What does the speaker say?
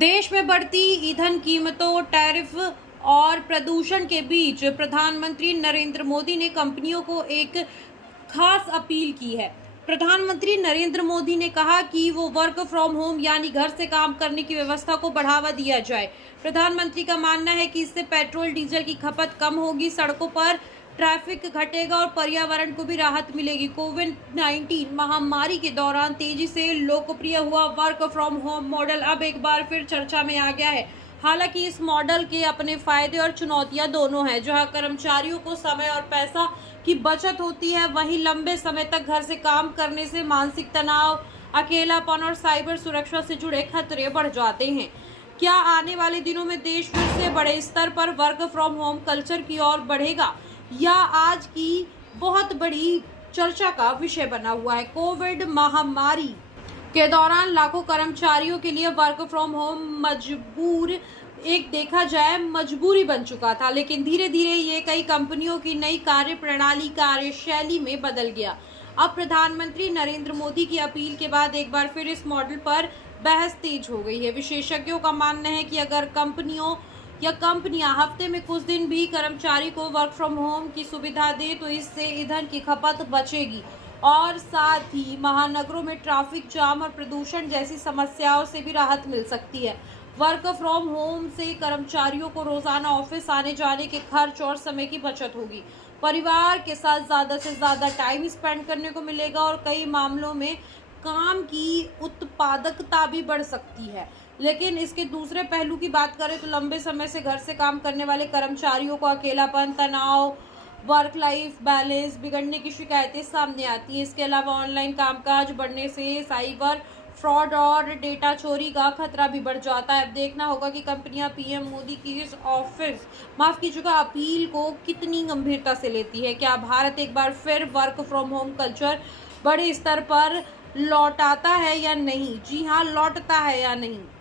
देश में बढ़ती ईंधन कीमतों, टैरिफ और प्रदूषण के बीच प्रधानमंत्री नरेंद्र मोदी ने कंपनियों को एक खास अपील की है। प्रधानमंत्री नरेंद्र मोदी ने कहा कि वो वर्क फ्रॉम होम यानी घर से काम करने की व्यवस्था को बढ़ावा दिया जाए। प्रधानमंत्री का मानना है कि इससे पेट्रोल डीजल की खपत कम होगी, सड़कों पर ट्रैफिक घटेगा और पर्यावरण को भी राहत मिलेगी। कोविड-19 महामारी के दौरान तेजी से लोकप्रिय हुआ वर्क फ्रॉम होम मॉडल अब एक बार फिर चर्चा में आ गया है। हालांकि इस मॉडल के अपने फायदे और चुनौतियां दोनों हैं। जहां कर्मचारियों को समय और पैसा की बचत होती है, वहीं लंबे समय तक घर से काम करने से मानसिक तनाव, अकेलापन और साइबर सुरक्षा से जुड़े खतरे बढ़ जाते हैं। क्या आने वाले दिनों में देश फिर से बड़े स्तर पर वर्क फ्रॉम होम कल्चर की ओर बढ़ेगा, या आज की बहुत बड़ी चर्चा का विषय बना हुआ है? कोविड महामारी के दौरान लाखों कर्मचारियों के लिए वर्क फ्रॉम होम देखा जाए मजबूरी बन चुका था, लेकिन धीरे धीरे ये कई कंपनियों की नई कार्यशैली में बदल गया। अब प्रधानमंत्री नरेंद्र मोदी की अपील के बाद एक बार फिर इस मॉडल पर बहस तेज हो गई है। विशेषज्ञों का मानना है कि अगर कंपनियां हफ्ते में कुछ दिन भी कर्मचारी को वर्क फ्रॉम होम की सुविधा दे तो इससे ईंधन की खपत बचेगी और साथ ही महानगरों में ट्रैफिक जाम और प्रदूषण जैसी समस्याओं से भी राहत मिल सकती है। वर्क फ्रॉम होम से कर्मचारियों को रोजाना ऑफिस आने जाने के खर्च और समय की बचत होगी, परिवार के साथ ज़्यादा से ज़्यादा टाइम स्पेंड करने को मिलेगा और कई मामलों में काम की उत्पादकता भी बढ़ सकती है। लेकिन इसके दूसरे पहलू की बात करें तो लंबे समय से घर से काम करने वाले कर्मचारियों को अकेलापन, तनाव, वर्क लाइफ बैलेंस बिगड़ने की शिकायतें सामने आती हैं। इसके अलावा ऑनलाइन कामकाज बढ़ने से साइबर फ्रॉड और डेटा चोरी का खतरा भी बढ़ जाता है। अब देखना होगा कि कंपनियां पीएम मोदी की इस अपील को कितनी गंभीरता से लेती है। क्या भारत एक बार फिर वर्क फ्रॉम होम कल्चर बड़े स्तर पर लौटाता है या नहीं? जी हाँ, लौटता है या नहीं?